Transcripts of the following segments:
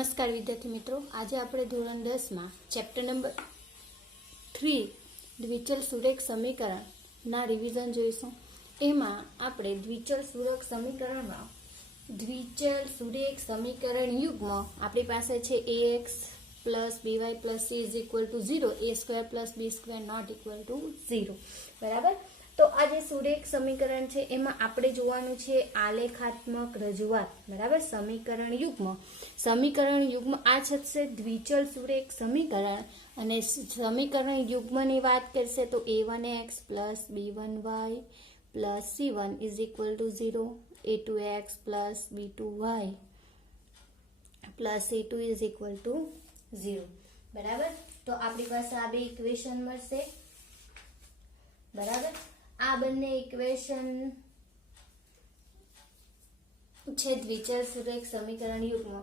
નમસ્કાર વિદ્યાર્થી મિત્રો, આજે આપણે ધોરણ 10 માં ચેપ્ટર નંબર 3 દ્વિચલ સુરેખ સમીકરણના રિવિઝન જોઈશું। એમાં આપણે દ્વિચલ સુરેખ સમીકરણમાં દ્વિચલ સુરેખ સમીકરણ યુગ્મ આપણી પાસે છે ax + by + c = 0, a² + b² ≠ 0, બરાબર। તો આ જે સુરેખ સમીકરણ છે એમાં આપણે જોવાનું છે આલેખાત્મક રજૂઆત, બરાબર। સમીકરણ યુગ્મ આ છે દ્વિચલ સુરેખ સમીકરણ, અને સમીકરણ યુગ્મની વાત કરશે તો a1x + b1y + c1 = 0, a2x + b2y + c2 = 0, બરાબર। તો આપણી પાસે આ બે ઇક્વેશન મળશે, બરાબર। આ બંને ઇક્વેશન છે દ્વિચલ સુરેખ સમીકરણ યુગ્મ।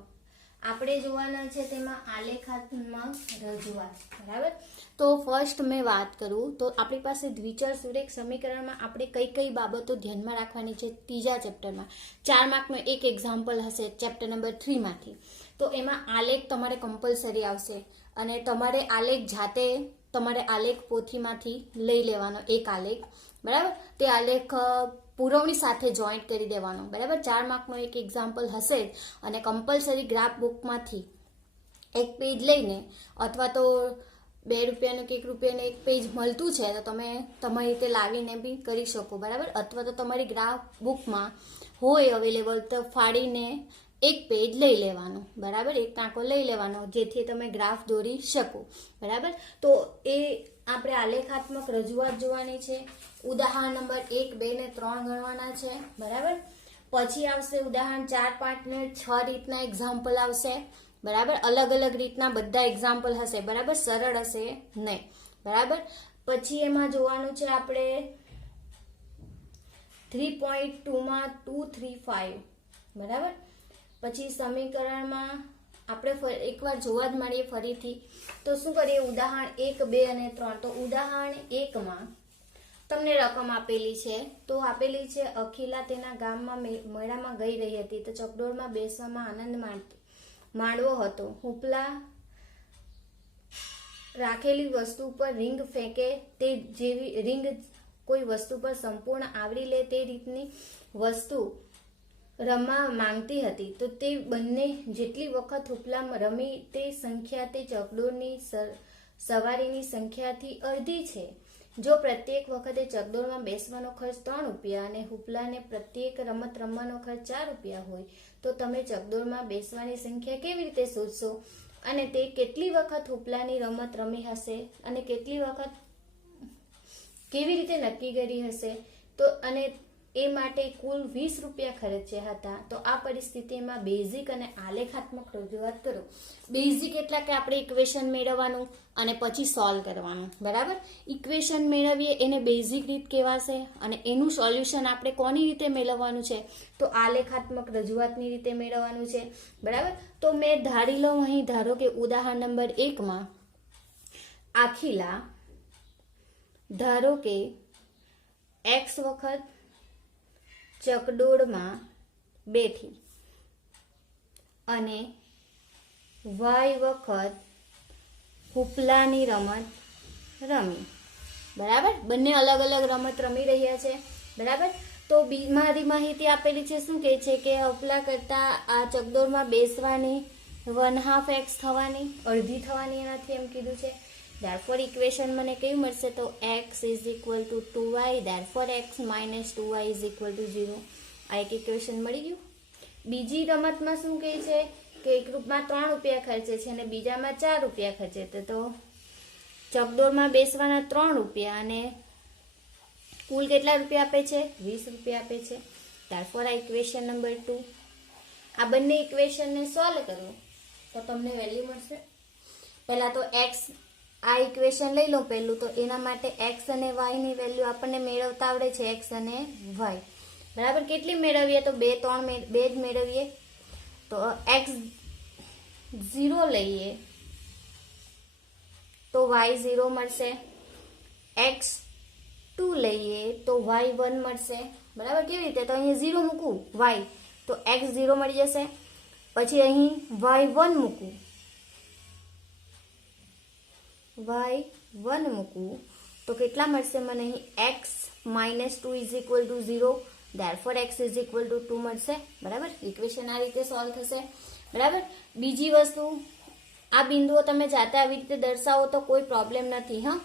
આપણે જોવાના છે તેમાં આલેખાત્મક રજૂઆત, બરાબર। તો ફર્સ્ટ મેં વાત કરું તો આપણી પાસે દ્વિચલ સુરેખ સમીકરણમાં આપણે કઈ કઈ બાબતો ધ્યાનમાં રાખવાની છે। ત્રીજા ચેપ્ટરમાં 4 માર્કનો એક એક્ઝામ્પલ હશે ચેપ્ટર નંબર 3 માંથી। તો એમાં આલેખ તમારે કમ્પલસરી આવશે, અને તમારે આલેખ જાતે તમારે આલેખ પોથીમાંથી લઈ લેવાનો એક આલેખ, બરાબર। તે આલેખ પુરવણી સાથે જોઈન્ટ કરી દેવાનો, બરાબર। 4 માર્કનો એક એક્ઝામ્પલ હશે જ, અને કમ્પલસરી ગ્રાફ બુકમાંથી એક પેજ લઈને, અથવા તો 2 રૂપિયાનું કે 1 રૂપિયાનું એક પેજ મળતું છે તો તમે તમારી રીતે લાવીને બી કરી શકો, બરાબર। અથવા તો તમારી ગ્રાફ બુકમાં હોય અવેલેબલ તો ફાડીને એક પેજ લઈ લેવાનું, બરાબર। એક ટાંકો લઈ લેવાનો જેથી તમે ગ્રાફ દોરી શકો, બરાબર। તો એ આપણે આલેખાત્મક રજૂઆત જોવાની છે। ઉદાહરણ નંબર 1, 2 ને 3 ગણવાના છે, બરાબર। પછી આવશે ઉદાહરણ 4, 5 ને 6 રીતના એક્ઝામ્પલ આવશે, બરાબર। અલગ અલગ રીતના બધા એક્ઝામ્પલ હશે, બરાબર, સરળ હશે નહીં, બરાબર। પછી એમાં જોવાનું છે આપણે 3.2 માં 2, 3, 5, બરાબર। પછી સમીકરણમાં આપણે એકવાર જોવા જ મળીએ ફરીથી। તો શું કરીએ, ઉદાહરણ 1, 2 અને 3। તો ઉદાહરણ 1 માં તમને રકમ આપેલી છે, તો આપેલી છે અખિલા તેના ગામમાં મેળામાં ગઈ રહી હતી, તો ચકડોળમાં બેસવામાં આનંદ માણવો હતો। ઉપલા રાખેલી વસ્તુ પર રીંગ ફેંકે તે જેવી રીંગ કોઈ વસ્તુ પર સંપૂર્ણ આવરી લે તે રીતની વસ્તુ રમવા માંગતી હતી, તો તે બંને જેટલી વખત ઉપલામાં રમી તે સંખ્યા તે ચકડોળની સવારીની સંખ્યાથી અડધી છે। જો પ્રત્યેક વખતે ચકડોળમાં બેસવાનો ખર્ચ 3 રૂપિયા અને હુપલાને પ્રત્યેક રમત રમવાનો ખર્ચ 4 રૂપિયા હોય, તો તમે ચકડોળમાં બેસવાની સંખ્યા કેવી રીતે શોધશો, અને તે કેટલી વખત હુપલાની રમત રમી હશે, અને કેટલી વખત કેવી રીતે નક્કી કરી હશે, તો અને એ માટે કુલ 20 રૂપિયા ખર્ચ્યા હતા। તો આ પરિસ્થિતિમાં બેઝિક અને આલેખાત્મક રજૂઆત કરો। બેઝિક એટલે કે આપણે ઇક્વેશન મેળવવાનું અને પછી સોલ્વ કરવાનું, બરાબર। ઇક્વેશન મેળવીએ એને બેઝિક રીત કહેવાશે, અને એનું સોલ્યુશન આપણે કોની રીતે મેળવવાનું છે, તો આલેખાત્મક રજૂઆતની રીતે મેળવવાનું છે, બરાબર। તો મેં ધારી લઉં અહીં, ધારો કે ઉદાહરણ નંબર 1 માં આખિલા ધારો કે x વખત ચકડોળમાં બેઠી અને y વખત હુપલાની રમત રમી, બરાબર। બંને અલગ અલગ રમત રમી રહ્યા છે, બરાબર। તો મારી માહિતી આપેલી છે, શું કહે છે કે હુપલા કરતા આ ચકડોળમાં બેસવાની 1/2 x થવાની, અડધી થવાની એનાથી એમ કીધું છે। therefore ઇક્વેશન મને કેવી મળશે, તો x = 2y, therefore x - 2y = 0। આ એક ઇક્વેશન મળી ગયું। બીજી રમતમાં શું કહે છે કે એક રૂપમાં 3 રૂપિયા ખર્ચે છે અને બીજામાં 4 રૂપિયા ખર્ચે છે, તો ચકડોળમાં બેસવાના 3 રૂપિયા અને કુલ કેટલા રૂપિયા આપે છે, 20 રૂપિયા આપે છે। therefore આ ઇક્વેશન નંબર 2। આ બંને ઇક્વેશનને સોલ્વ કરો તો તમને વેલ્યુ મળશે। પહેલા તો x, આ ઇક્વેશન લઈ લો પહેલું, તો એના માટે x અને y ની વેલ્યુ આપણને મેળવતા આવડે છે, x અને y, બરાબર। કેટલી મેળવીએ, તો 2 જ મેળવીએ। તો x 0 લઈએ તો y 0 મળશે, x 2 લઈએ તો y 1 મળશે, બરાબર। કેવી રીતે, તો અહીંયા 0 મૂકું y, તો x 0 મળી જશે। પછી અહીં y1 મૂકું, y1 મૂકું તો કેટલા મળશે મને અહીં x -2 is equal to 0, therefore x is equal to 2 મળશે. બરાબર, ઇક્વેશન આ રીતે સોલ્વ થશે. બરાબર, બીજી વસ્તુ, આ બિંદુઓ તમે જાતે આવી રીતે દર્શાવો તો કોઈ પ્રોબ્લેમ નથી. હા,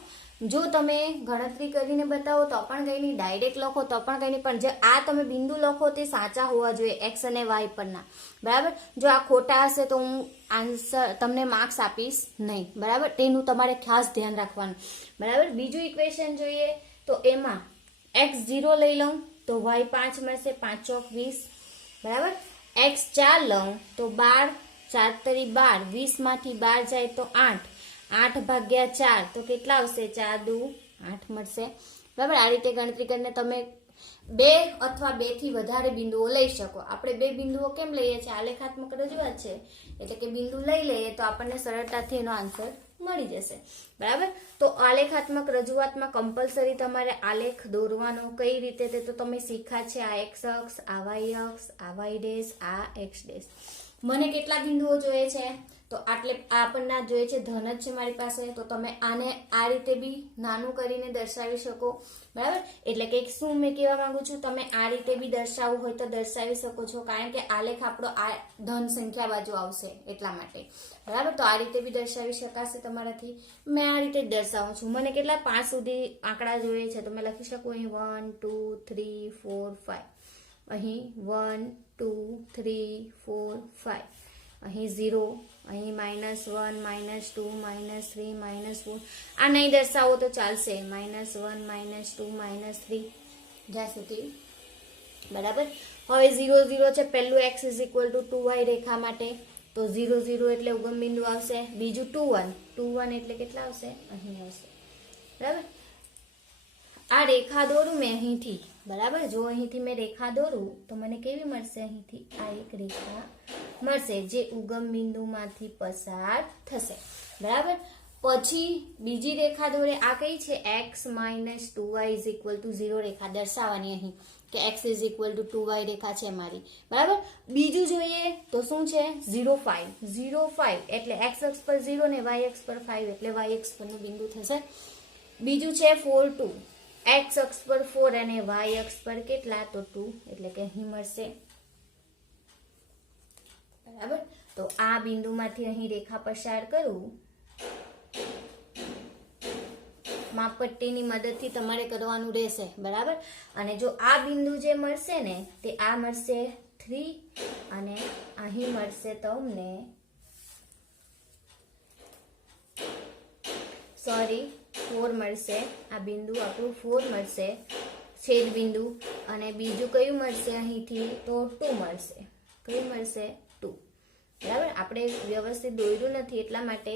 જો તમે ગણતરી કરીને બતાવો તો પણ કંઈ નહીં, ડાયરેક્ટ લખો તો પણ કંઈ નહીં, પણ જે આ તમે બિંદુ લખો તે સાચા હોવા જોઈએ એક્સ અને વાય પરના. બરાબર, જો આ ખોટા હશે તો હું આન્સર તમને માર્ક્સ આપીશ નહીં. બરાબર, તેનું તમારે ખાસ ધ્યાન રાખવાનું. બરાબર, બીજું ઇક્વેશન જોઈએ તો એમાં એક્સ 0 લઈ લઉં તો વાય 5 મળશે, 5 ચોક 20. બરાબર, એક્સ 4 લઉં તો 12, 4 તરી 12, 20 માંથી 12 જાય તો 8, 8 ભાગ્યા 4 તો કેટલા આવશે, 4 દુ 8 મળશે. બરાબર, આ રીતે ગણતરી કરીને તમે 2 અથવા 2 થી વધારે બિંદુઓ લઈ શકો. આપણે 2 બિંદુઓ કેમ લઈએ છીએ, આલેખાત્મક રજૂઆત છે એટલે કે બિંદુ લઈ લઈએ તો આપણને સરળતાથી એનો આન્સર મળી જશે. બરાબર, તો આલેખાત્મક રજૂઆતમાં કમ્પલસરી તમારે આલેખ દોરવાનો કઈ રીતે તે તો તમે શીખ્યા છે. આ એક્સ અક્ષ, આ વાય અક્ષ, આ વાય ડેશ, આ એક્સ ડેશ. મને કેટલા બિંદુઓ જોઈએ છે તો આટલે આપણને જોઈએ છે, ધન જ છે મારી પાસે, તો તમે આને આ રીતે બી નાનું કરીને દર્શાવી શકો. બરાબર, એટલે કે શું મેં કહેવા માંગુ છું, તમે આ રીતે બી દર્શાવવું હોય તો દર્શાવી શકો છો, કારણ કે આલેખ આપણો આ ધન સંખ્યા બાજુ આવશે એટલા માટે. બરાબર, તો આ રીતે બી દર્શાવી શકાશે તમારાથી. મેં આ રીતે જ દર્શાવું છું. મને કેટલા 5 સુધી આંકડા જોઈએ છે તો મેં લખી શકું અહીં 1 2 3 4 5, અહીં 1 2 3 4 5, અહીં 0, અહીં -1 -2 -3 -4. આ નહીં દર્શાવો તો ચાલશે, -1 -2 -3 જ્યાં સુધી. બરાબર, હવે 0 0 છે, પહેલું x is equal to 2y રેખા માટે તો 0 0 એટલે ઉગમ બિંદુ આવશે. બીજું 2 1, 2 1 એટલે કેટલા આવશે, અહીં આવશે. બરાબર, આ રેખા દોરું મેં અહીંથી. બરાબર, જો અહીંથી મેં રેખા દોરું તો મને કેવી મળશે, અહીંથી આ એક રેખા મળશે જે ઉગમ બિંદુમાંથી પસાર થશે. બરાબર, પછી બીજી રેખા દોરે, આ કઈ છે, x -2y is equal to 0 રેખા દર્શાવવાની અહીં કે x is equal to 2y રેખા છે મારી. બરાબર, બીજું જોઈએ તો શું છે, 0 5, 0 5 એટલે x અક્ષ પર 0 ને y અક્ષ પર 5 એટલે y અક્ષ પરનું બિંદુ થશે. બીજું છે 4 2, x અક્ષ પર 4 અને y અક્ષ પર કેટલા તો 2 એટલે કે અહીં મળશે. બરાબર, તો આ બિંદુમાંથી અહીં રેખા પસાર કરું, માપપટ્ટીની મદદથી તમારે કરવાનું રહેશે. બરાબર, અને જો આ બિંદુ જે મળશે ને તે આ મળશે 3 અને અહીં મળશે તમને સોરી 4 મળશે. આ બિંદુ આપણું 4 મળશે છેદ બિંદુ, અને બીજું કયું મળશે અહીંથી તો 2 મળશે. કયું મળશે, 2. બરાબર, આપણે વ્યવસ્થિત દોર્યું નથી એટલા માટે.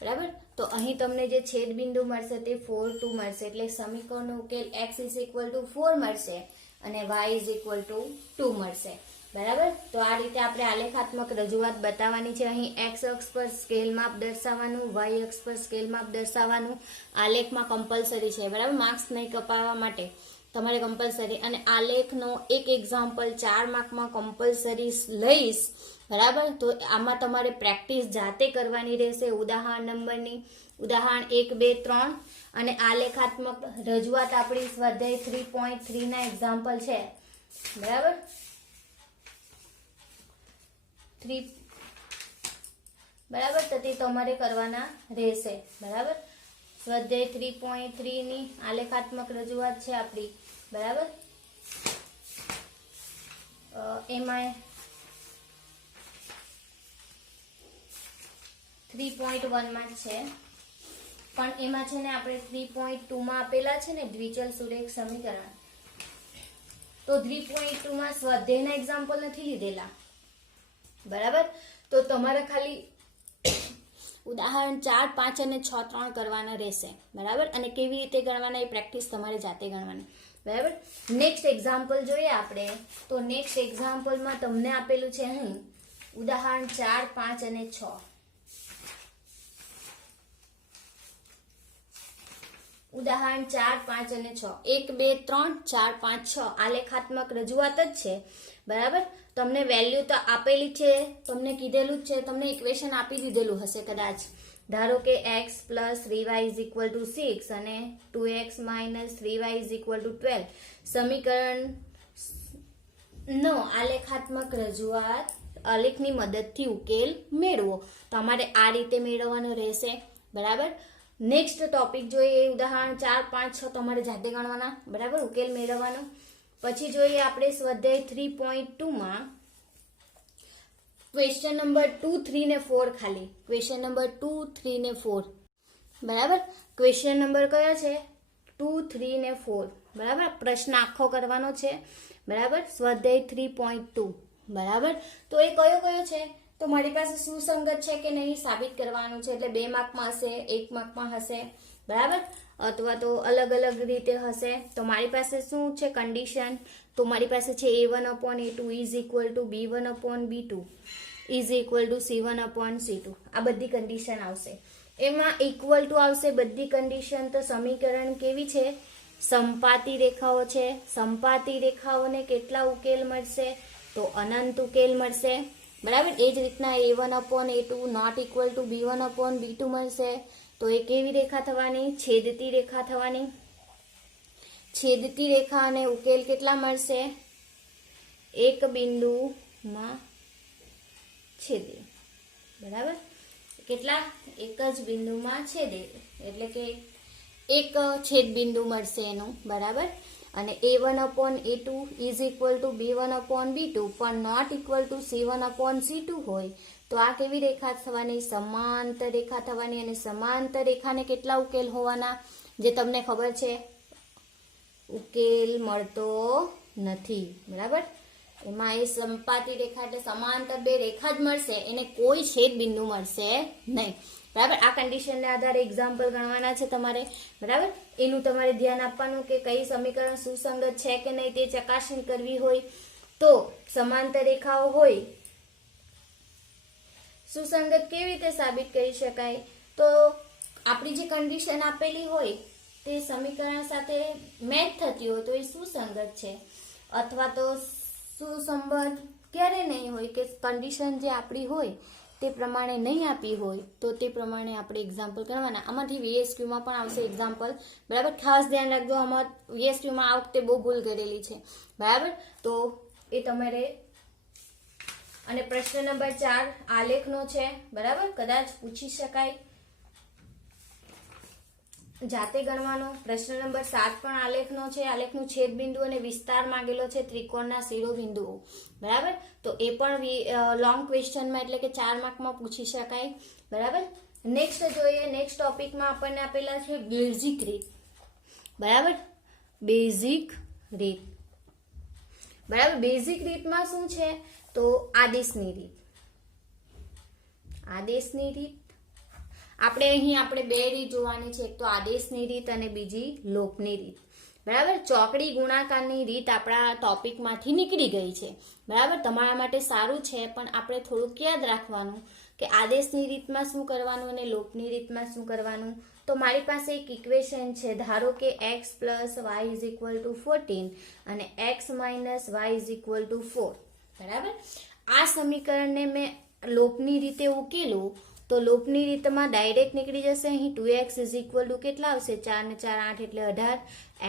બરાબર, તો અહીં તમને જે છેદ બિંદુ મળશે તે 4 2 મળશે, એટલે સમીકરણનો ઉકેલ x ઇઝ ઇક્વલ ટુ 4 મળશે અને y ઇઝ ઇક્વલ ટુ 2 મળશે. બરાબર, તો આ રીતે આપણે આલેખાત્મક રજૂઆત બતાવવાની છે. અહીં x અક્ષ પર સ્કેલ માપ દર્શાવવાનું, y અક્ષ પર સ્કેલ માપ દર્શાવવાનું આલેખમાં કમ્પલસરી છે. બરાબર, માર્ક્સ નહીં કપાવવા માટે તમારે કમ્પલસરી. અને આલેખનો એક એક્ઝામ્પલ 4 માર્કમાં કમ્પલસરી લઈશ. બરાબર, તો આમાં તમારે પ્રેક્ટિસ જાતે કરવાની રહેશે ઉદાહરણ નંબરની, ઉદાહરણ 1 2 3. અને આલેખાત્મક રજૂઆત આપણી સ્વાધ્યાય 3.3 ના એક્ઝામ્પલ છે. બરાબર, 3 બરાબર, તો તે તમારે કરવાના રહેશે. બરાબર, સ્વાધ્યાય 3.3 ની આલેખાત્મક રજૂઆત છે આપણી. બરાબર, એમાં 3.1 માં છે, પણ એમાં છે ને આપણે 3.2 માં આપેલા છે ને દ્વિચલ સુરેખ સમીકરણ, તો 3.2 માં સ્વાધ્યાયના એક્ઝામ્પલ નથી લીધેલા. બરાબર, તો તમારે ખાલી ઉદાહરણ 4 5 અને 6 3 કરવાના રહેશે. બરાબર, અને કેવી રીતે ગણવાના એ પ્રેક્ટિસ તમારે જાતે ગણવાની. બરાબર, નેક્સ્ટ એક્ઝામ્પલ જોઈએ આપણે. તો નેક્સ્ટ એક્ઝામ્પલમાં તમને આપેલું છે અહીં ઉદાહરણ 4 5 અને 6. ઉદાહરણ 4 5 અને 6, 1 2 3 4 5 6 આલેખાત્મક રજૂઆત જ છે, બરાબર. તમને વેલ્યુ તો આપેલી છે, તમને કીધેલું જ છે, તમને ઇક્વેશન આપી દીધેલું હશે કદાચ. ધારો કે x plus 3y is equal to 6 અને 2x minus 3y is equal to 12 સમીકરણ નો આલેખાત્મક રજૂઆત આલેખની મદદથી ઉકેલ મેળવો. તમારે આ રીતે મેળવવાનો રહેશે. બરાબર. નેક્સ્ટ ટોપિક જોઈએ. ઉદાહરણ 4, 5, 6 તમારે જાતે ગણવાના. બરાબર. ઉકેલ મેળવવાનો. પછી જોઈએ આપણે સ્વાધ્યાય 3.2 માં ક્વેશ્ચન નંબર 2, 3 ને 4 ખાલી. ક્વેશ્ચન નંબર 2, 3 ને 4. બરાબર. ક્વેશ્ચન નંબર કયો છે? 2, 3 ને 4. બરાબર. પ્રશ્ન આખો કરવાનો છે. બરાબર. સ્વાધ્યાય 3.2. બરાબર. તો એ કયો છે? તો મારી પાસે સુસંગત છે કે નહીં સાબિત કરવાનું છે. એટલે 2 માર્કમાં હશે, 1 માર્કમાં હશે. બરાબર. અથવા તો અલગ અલગ રીતે હશે. તો મારી પાસે શું છે કન્ડિશન? તો મારી પાસે છે a1/a2 is equal to b1/b2 is equal to c1/c2. આ બધી કન્ડિશન આવશે. એમાં ઇક્વલ ટુ આવશે બધી કન્ડિશન. તો સમીકરણ કેવી છે? સંપાતી રેખાઓ છે. સંપાતી રેખાઓને કેટલા ઉકેલ મળશે? તો અનંત ઉકેલ મળશે. બરાબર. એ જ રીતના a1/a2 not equal to b1/b2 મળશે. તો એ કેવી રેખા થવાની? છેદતી રેખા થવાની. છેદતી રેખા અને ઉકેલ કેટલા મળશે? એક બિંદુમાં છેદે. બરાબર. કેટલા? એક જ બિંદુમાં છેદે એટલે કે એક છેદ બિંદુ મળશે એનું. બરાબર. અને a1/a2 is equal to b1/b2 પણ નોટ ઇક્વલ ટુ c1/c2 હોય તો આ કેવી રેખા થવાની? સમાંતર રેખા થવાની. અને સમાંતર રેખાને કેટલા ઉકેલ હોવાના? જે તમને ખબર છે ઉકેલ મળતો નથી. બરાબર. એમાં એ સંપાતી રેખા એટલે સમાંતર 2 રેખા જ મળશે, એને કોઈ છેદ બિંદુ મળશે નહીં. બરાબર. આ કન્ડિશનને આધારે એક્ઝામ્પલ ગણવાના છે તમારે. બરાબર. એનું તમારે ધ્યાન આપવાનું કે કઈ સમીકરણ સુસંગત છે કે નહીં તે ચકાસણી કરવી હોય તો સમાંતર રેખાઓ હોય સુસંગત કેવી રીતે સાબિત કરી શકાય? તો આપણી જે કન્ડિશન આપેલી હોય તે સમીકરણ સાથે મેચ થતી હોય તો એ સુસંગત છે. અથવા તો સુસંબંધ ક્યારે નહીં હોય કે કન્ડિશન જે આપણી હોય તે પ્રમાણે નહીં આપી હોય તો તે પ્રમાણે આપણે એક્ઝામ્પલ કરવાના. આમાંથી VSQમાં પણ આવશે એક્ઝામ્પલ. બરાબર. ખાસ ધ્યાન રાખજો. આમાં VSQમાં આ વખતે બહુ ભૂલ કરેલી છે. બરાબર. તો એ તમારે. અને પ્રશ્ન નંબર 4 આલેખનો છે. બરાબર. કદાચ પૂછી શકાય, જાતે ગણવાનો. પ્રશ્ન નંબર 7 પણ આલેખનો છે. આલેખનું છેદ બિંદુ અને વિસ્તાર માંગેલો છે ત્રિકોણના શિરોબિંદુઓ. બરાબર. તો એ પણ લોંગ ક્વેશ્ચનમાં એટલે કે 4 માર્કમાં પૂછી શકાય. બરાબર. નેક્સ્ટ જોઈએ. નેક્સ્ટ ટોપિકમાં આપણને આપેલા છે બેઝિક રીત. બરાબર. બેઝિક રીત. બરાબર. બેઝિક રીતમાં શું છે? તો આદેશની રીત. આદેશની રીત આપણે અહીં 2 રીત જોવાની છે. એક તો આદેશની રીત અને બીજી લોપની રીત. બરાબર. ચોકડી ગુણાકારની રીત આપણા ટોપિકમાંથી નીકળી ગઈ છે. બરાબર. તમારા માટે સારું છે પણ આપણે થોડુંક યાદ રાખવાનું કે આદેશની રીતમાં શું કરવાનું અને લોપની રીતમાં શું કરવાનું. તો મારી પાસે એક ઇક્વેશન છે. ધારો કે x plus y is equal to 14 અને x minus y is equal to 4. બરાબર. આ સમીકરણને મેં લોપની રીતે ઉકેલું તો લોપની રીતમાં ડાયરેક્ટ નીકળી જશે. અહીં 2x ઇઝ ઇક્વલ ટુ કેટલા આવશે? 4 ને 4 8 એટલે 18.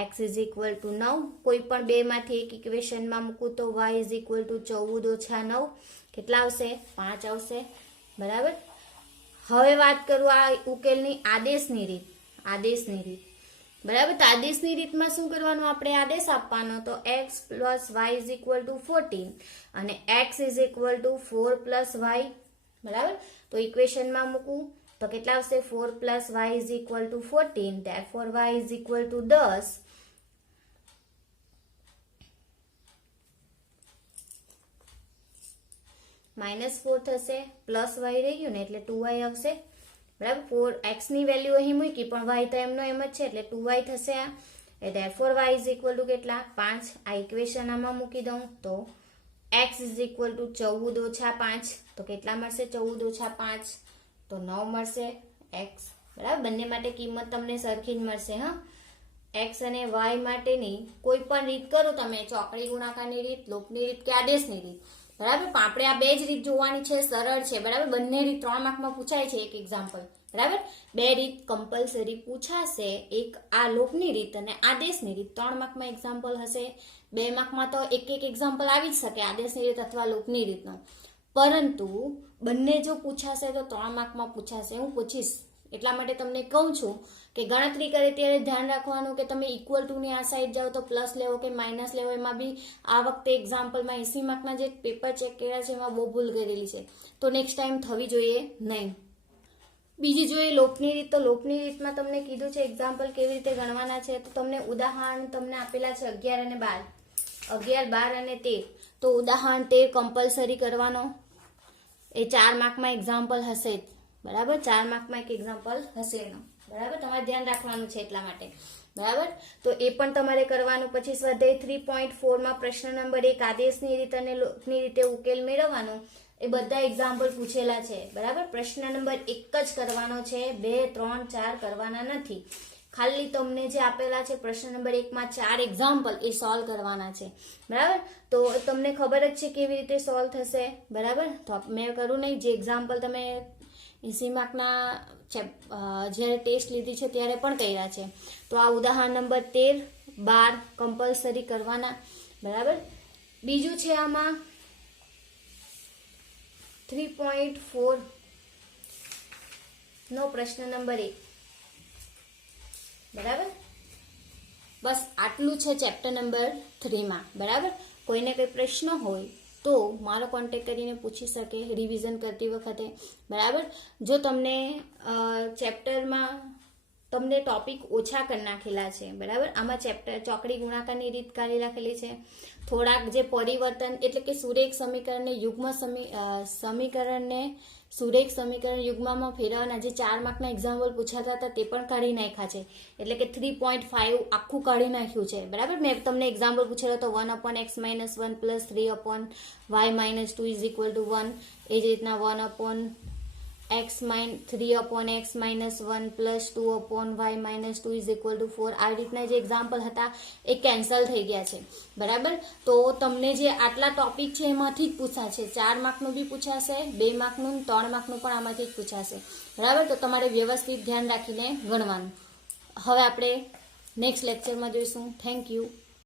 x is equal to 9. કોઈ પણ 2 માંથી એક ઇક્વેશનમાં મૂકું તો y ઇઝ ઇક્વલ ટુ 14 ઓછા 9 કેટલા આવશે? 5 આવશે. બરાબર. હવે વાત કરું આ ઉકેલની આદેશની રીત. આદેશની રીત. બરાબર. તો આદેશની રીતમાં શું કરવાનું? આપણે આદેશ આપવાનો. તો x plus y is equal to 14 અને x is equal to 4 plus y. બરાબર. તો ઇક્વેશનમાં મૂકું તો કેટલા આવશે? 4 plus y is equal to 14. therefore y is equal to 10. -4 થશે. પ્લસ y રહી ગયું ને એટલે 2y આવશે. બરાબર. 4x ની વેલ્યુ અહીં મૂકી પણ y તો એમનો એમ જ છે એટલે 2y થશે. આ therefore y is equal to કેટલા? 5. આ ઇક્વેશન આમાં મૂકી દઉં તો x ઇઝ ઇક્વલ ટુ 14 ઓછા 5 તો કેટલા મળશે? 14 ઓછા 5 તો 9 મળશે x. બરાબર. બંને માટે કિંમત તમને સરખી જ મળશે. હા. એક્સ અને વાય માટેની કોઈ પણ રીત કરો તમે, ચોકડી ગુણાકારની રીત, લોપની રીત કે આદેશની રીત, બરાબર. પણ આપણે આ બે જ રીત જોવાની છે, સરળ છે, બરાબર. બંને રીત 3 માર્કમાં પૂછાય છે, એક એક્ઝામ્પલ, બરાબર. બે રીત કમ્પલસરી પૂછાશે, એક આ લોપની રીત અને આદેશની રીત. 3 માર્કમાં એક્ઝામ્પલ હશે, 2 માર્કમાં તો એક એક્ઝામ્પલ આવી જ શકે, આદેશની રીત અથવા લોપની રીતનો. પરંતુ બંને જો પૂછાશે તો 3 માર્કમાં પૂછાશે. હું પૂછીશ એટલા માટે તમને કહું છું કે ગણતરી કરે ત્યારે ધ્યાન રાખવાનું કે તમે ઇક્વલ ટુ ની આ સાઈડ જાઓ તો પ્લસ લેવો કે માઇનસ લેવો. એમાં બી આ વખતે એક્ઝામ્પલમાં 80 માર્કના જે પેપર ચેક કર્યા છે એમાં બહુ ભૂલ કરેલી છે, તો નેક્સ્ટ ટાઈમ થવી જોઈએ નહીં. બીજી જોઈએ લોપની રીત, તો લોપની રીતમાં તમને કીધું છે એક્ઝામ્પલ કેવી રીતે ગણવાના છે. તો તમને ઉદાહરણ તમને આપેલા છે 11 અને 12, 11, 12 અને 13. તો ઉદાહરણ 13 કમ્પલસરી કરવાનો, એ 4 માર્કમાં એક્ઝામ્પલ હશે જ, બરાબર. 4 માર્કમાં એક એક્ઝામ્પલ હશે એનો, બરાબર. તમારે ધ્યાન રાખવાનું છે એટલા માટે, બરાબર. તો એ પણ તમારે કરવાનું. પછી સ્વાધ્યાય 3.4 માં પ્રશ્ન નંબર 1 આદેશની રીત અને લોપની રીતે ઉકેલ મેળવવાનો, એ બધા એક્ઝામ્પલ પૂછેલા છે, બરાબર. પ્રશ્ન નંબર 1 જ કરવાનો છે, 2, 3, 4 કરવાના નથી. ખાલી તમને જે આપેલા છે પ્રશ્ન નંબર 1 માં 4 એક્ઝામ્પલ એ સોલ્વ કરવાના છે, બરાબર. તો તમને ખબર જ છે કેવી રીતે સોલ્વ થશે, બરાબર. તો મેં કરું નહીં, જે એક્ઝામ્પલ તમે 80 માર્કના જ્યારે ટેસ્ટ લીધી છે ત્યારે પણ કર્યા છે. તો આ ઉદાહરણ નંબર 13, 12 કમ્પલસરી કરવાના, બરાબર. બીજું છે આમાં 3.4 નો પ્રશ્ન નંબર 1, બરાબર. બસ આટલું છે ચેપ્ટર નંબર 3 માં, બરાબર. કોઈને કોઈ પ્રશ્ન હોય તો મારો કોન્ટેક્ટ કરીને પૂછી શકે રિવિઝન કરતી વખતે, બરાબર. જો તમને ચેપ્ટરમાં તમને ટોપિક ઓછા કરી નાખેલા છે, બરાબર. આમાં ચેપ્ટર ચોકડી ગુણાકારની રીત કાઢી રાખેલી છે, થોડાક જે પરિવર્તન એટલે કે સુરેખ સમીકરણને યુગ્મ સમીકરણને સુરેખ સમીકરણ યુગ્મમાં ફેરવવાના જે 4 માર્કના એક્ઝામ્પલ પૂછાતા હતા તે પણ કાઢી નાખ્યા છે. એટલે કે 3.5 આખું કાઢી નાખ્યું છે, બરાબર. મેં તમને એક્ઝામ્પલ પૂછેલો તો 1/x - 1 + 3/y - 2 = 1. એ જ રીતના 1/x - 3/x - 1 + 2/y - 2 = 4. આવી રીતના જે એક્ઝામ્પલ હતા એ કેન્સલ થઈ ગયા છે, બરાબર. તો તમને જે આટલા ટોપિક છે એમાંથી જ પૂછાશે. 4 માર્કનું બી પૂછાશે, 2 માર્કનું, 3 માર્કનું પણ આમાંથી જ પૂછાશે, બરાબર. તો તમારે વ્યવસ્થિત ધ્યાન રાખીને ગણવાનું. હવે આપણે નેક્સ્ટ લેક્ચરમાં જોઈશું. Thank you.